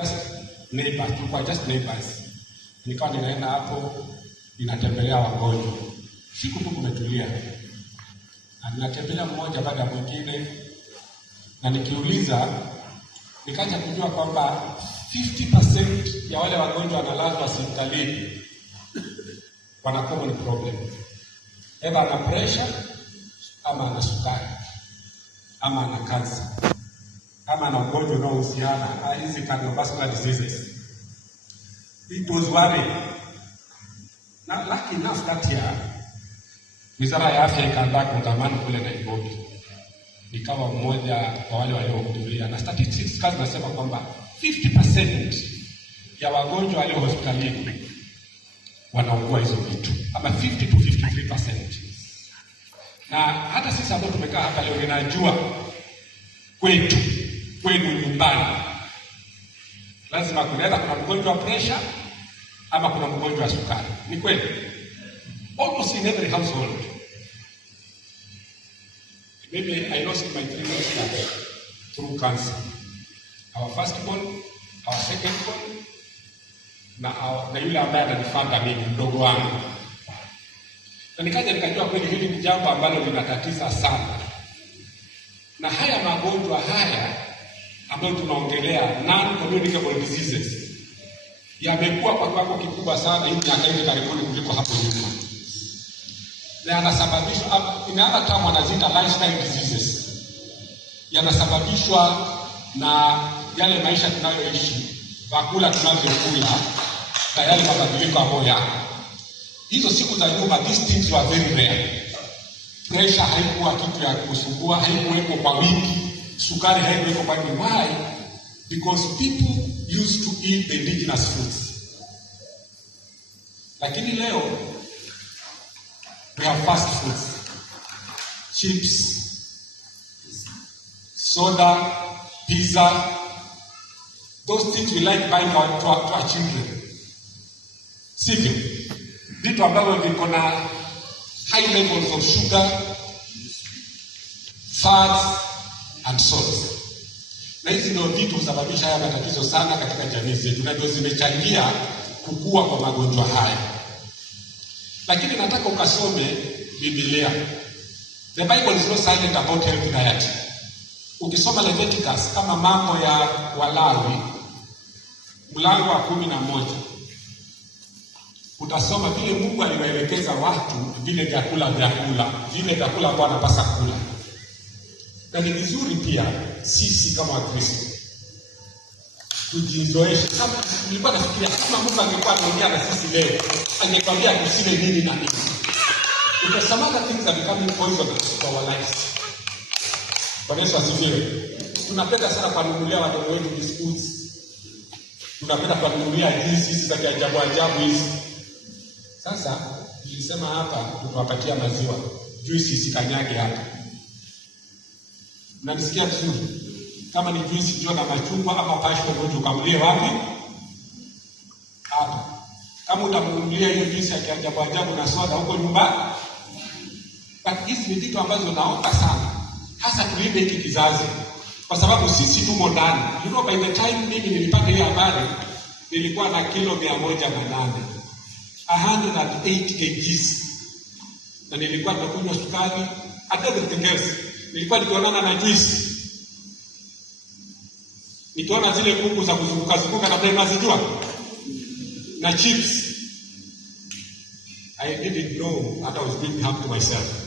just neighbors, tulikuwa just neighbors. Nikawa ninaenda hapo ninatembelea wagonjwa. Siku tu kumetulia. Na ninatembelea mmoja baada ya mwingine na nikiuliza nikaanza kujua kwamba 50% ya wale wagonjwa wanalazwa hospitalini wana common problem. Eba ana pressure, ama ana sukari, ama ana cancer, ama ana ugonjwa unaohusiana hizi cardiovascular diseases. It was worrying. Na lucky enough that year, Wizara ya Afya ikaandaa kongamano kule Nairobi. Nikawa mmoja wa wale waliohudhuria, na statistics kazi nasema kwamba 50% ya wagonjwa walio hospitalini wanaugua hizo vitu, ama 50 to 53%. Na hata sisi ambao tumekaa hapa leo ninajua kwenu nyumbani lazima kuna mgonjwa wa pressure ama kuna mgonjwa wa sukari. Ni kweli? Almost in every household. Maybe I lost my 3 years through cancer. Our firstborn, our secondborn, na yule ambaye ananifuata mimi mdogo wangu. Na nikajua kweli hili ni jambo ambalo linatatiza sana. Na haya magonjwa haya ambayo tunaongelea non-communicable diseases yamekuwa kwa kiwango kikubwa sana hii miaka hivi karibuni kuliko hapo nyuma. Na yanasababishwa inaanza kama wanazita lifestyle diseases. Yanasababishwa na yale maisha tunayoishi, vyakula tunavyokula na yale mabadiliko ambayo yako. Hizo siku za nyuma these things were very rare. Pressure haikuwa kitu ya kusumbua, haikuwepo kwa wingi, sukari haikuwepo kwa wingi. Why? Because people used to eat the indigenous foods. Lakini leo we have fast foods, chips, soda, pizza, those things we like buying to our children. Sivyo? Vitu ambavyo viko na high levels of sugar, fats and salt. Na hizi ndio vitu husababisha haya matatizo sana katika jamii zetu, na ndio zimechangia kukua kwa magonjwa haya. Lakini nataka ukasome Biblia. The Bible is not silent about healthy diet. Ukisoma Leviticus kama mambo ya Walawi mlango wa 11, utasoma vile Mungu aliwaelekeza watu vile vyakula ambao wanapaswa kula. Na ni vizuri pia sisi kama Wakristo tujizoeshe. Kama nilikuwa nafikiria kama Mungu angekuwa anaongea na sisi leo, angekwambia tusile nini na nini. Because some other things are becoming poisonous for our lives. Kwa Yesu asifiwe. Tunapenda sana kununulia watoto wetu biscuits. Tunapenda kununulia hizi za ajabu hizi. Sasa nilisema hapa tunawapatia maziwa, juice isikanyage hapa. Na nisikia vizuri. Kama ni juice njoo na machungwa ama passion fruit ukamulie wapi? Hapa. Kama utamununulia hiyo juice ya ajabu na soda huko nyumbani. But hizi ni vitu ambazo naomba sana hasa tulinde hiki kizazi, kwa sababu sisi tumo ndani. You know, by the time mimi nilipata hii habari nilikuwa na kilo 108, 108 kgs, na nilikuwa nakunywa sukari and everything else. Nilikuwa nikionana na juice, nikiona zile kuku za kuzunguka na tena zijua na chips. I didn't know that I was being harm to myself.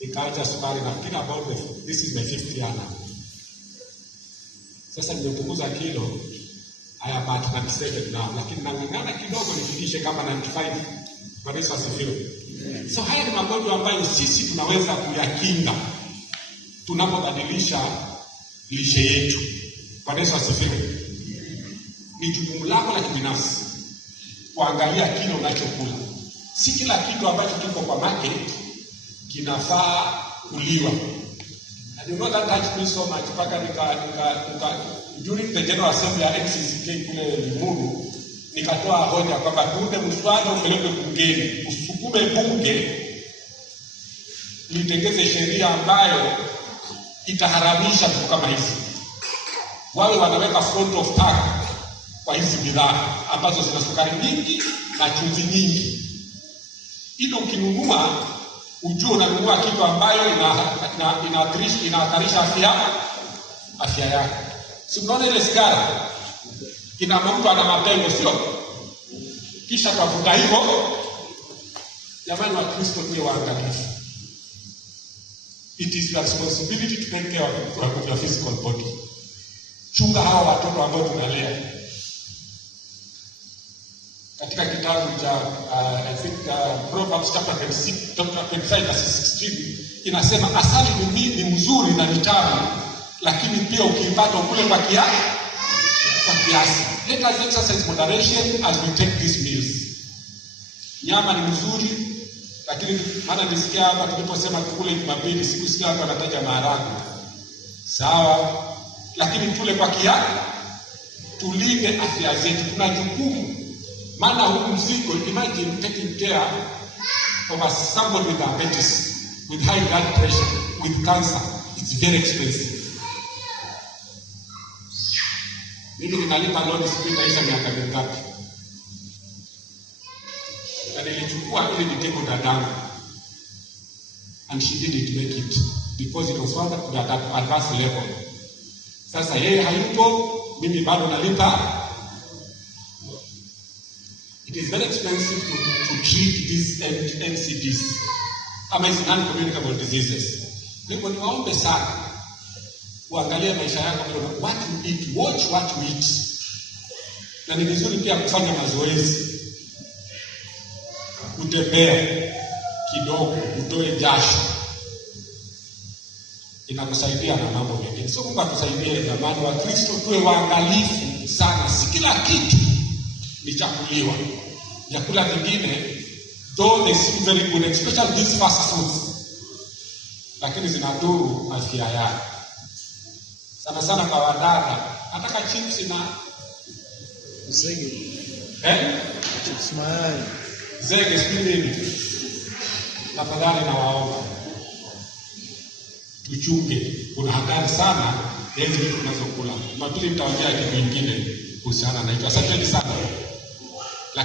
Nikaacha sukari na fikira about this is my 5th year now. Sasa nimepunguza kilo, I am at 97 now, lakini nang'ang'ana kidogo nifikishe kama 95. Kwa Yesu asifiwe. So haya ni magonjwa ambayo sisi tunaweza kuyakinga tunapobadilisha lishe yetu. Kwa Yesu asifiwe. Ni jukumu lako la kibinafsi kuangalia kile unachokula. Si kila kitu ambacho kiko kwa market kinafaa kuliwa. And you know that touched me so much. During the General Assembly ya NCCK kule Limuru, nikatoa hoja kwamba tuunde mswada upeleke bungeni, usukume bunge litengeze sheria ambayo itaharamisha vitu kama hizi. wawe wanaweka front of pack kwa hizi bidhaa ambazo zina sukari nyingi na chumvi nyingi. Ili ukinunua ujue unanunua kitu ambayo inahatarisha afya yako. Si unaona ile sigara kina mtu ana mapengo, sio? Kisha tafuta hivyo. Jamani wa Kristo, tuwe waangalifu. It is your responsibility to take care of your physical body. Chunga hawa watoto ambao tunalea. Katika kitabu cha Proverbs chapter 25:16 inasema asali ni mzuri na ni tamu, lakini pia ukiipata ukule kwa kiasi. Let us exercise moderation as we take these meals. Nyama ni mzuri, lakini maana nisikia hapa tuliposema tukule Jumapili, sikusikia hapa anataja maharagwe. Sawa, lakini tule kwa kiasi, tulinde afya zetu. Tuna jukumu. Maana huu mzigo, imagine taking care of somebody with diabetes, with high blood pressure, with cancer. It's very expensive. Mimi ninalipa loan sipita isha miaka mingapi. Na nilichukua ili niteko dadangu. And she didn't make it because it was found at advanced level. Sasa yeye hayupo, mimi bado nalipa. It is very expensive to treat these NCDs. Ama hizi non-communicable diseases. Ndipo niwaombe sana uangalie maisha yako, what you eat, watch what you eat. Na ni vizuri pia kufanya mazoezi. Kutembea kidogo, utoe jasho. Inakusaidia na mambo mengine. So Mungu atusaidie jamani wa Kristo, tuwe waangalifu sana. Si kila kitu ni chakuliwa. Vyakula vingine though they seem very good, especially these fast foods, lakini zinadhuru afya yako. Sana kwa wadada, nataka chips na zege. Chips mayai. Zege spinini. Tafadhali na waomba tuchunge. Kuna hatari sana hizi vitu tunazokula. Mapili nitaongea kitu kingine kuhusiana na hicho. Asante sana.